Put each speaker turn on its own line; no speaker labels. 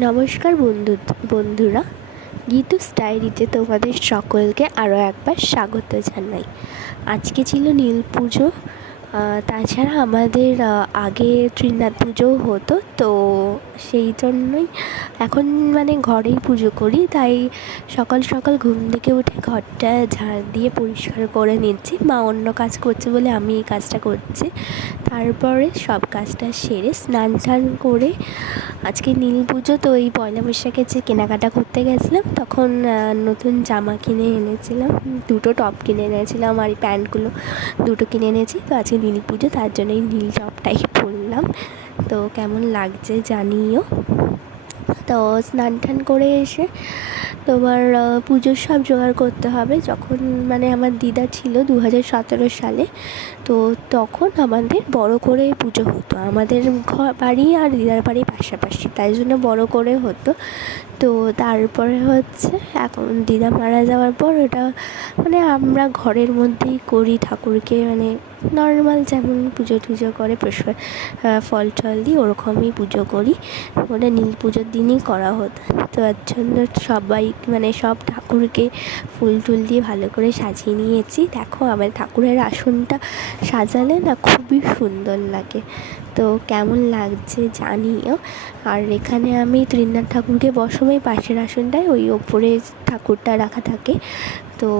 নমস্কার বন্ধু, বন্ধুরা। গীতু স্টাইরিতে তোমাদের সকলকে আরও একবার স্বাগত জানাই। আজকে ছিল নীল পুজো তাছাড়া আমাদের আগে ত্রিনাথ পুজোও হতো, তো সেই জন্যই এখন মানে ঘরেই পুজো করি, তাই সকাল সকাল ঘুম থেকে উঠে ঘরটা ঝাড় দিয়ে পরিষ্কার করে নিচ্ছি। মা অন্য কাজ করছে বলে আমি এই কাজটা করছি। তারপরে সব কাজটা সেরে স্নান টান করে আজকে নীল পুজো, তো এই পয়লা বৈশাখে যে কেনাকাটা করতে গেছিলাম, তখন নতুন জামা কিনে এনেছিলাম, দুটো টপ কিনে এনেছিলাম আর প্যান্টগুলো দুটো কিনে এনেছি। তো আজকে নীল পুজো, তার জন্য এই নীল টপটাই পরলাম। তো কেমন লাগছে জানিও। তো স্নান টান করে এসে তোমার পুজোর সব জোগাড় করতে হবে। যখন মানে আমার দিদা ছিল দু হাজার সতেরো সালে, তো তখন আমাদের বড় করে পুজো হতো। আমাদের ঘর বাড়ি আর দিদার বাড়ি পাশাপাশি, তাই জন্য বড় করে হতো। তো তারপরে হচ্ছে এখন দিদা মারা যাওয়ার পর ওটা মানে আমরা ঘরের মধ্যেই করি ঠাকুরকে মানে নর্মাল যেমন পুজো টুজো করে প্রসাদ ফল টল দিই, ওরকমই পুজো করি। ওটা নীল পুজোর দিনই করা হতো। তো তার জন্য সবাই মানে সব ঠাকুরকে ফুল টুল দিয়ে ভালো করে সাজিয়ে নিয়েছি। দেখো আমার ঠাকুরের আসনটা সাজালে না খুবই সুন্দর লাগে। তো কেমন লাগছে জানিও। আর এখানে আমি ত্রিনাথ ঠাকুরকে বসাবো পাশের আসনটায় ওই ওপরে ঠাকুরটা রাখা থাকে। তো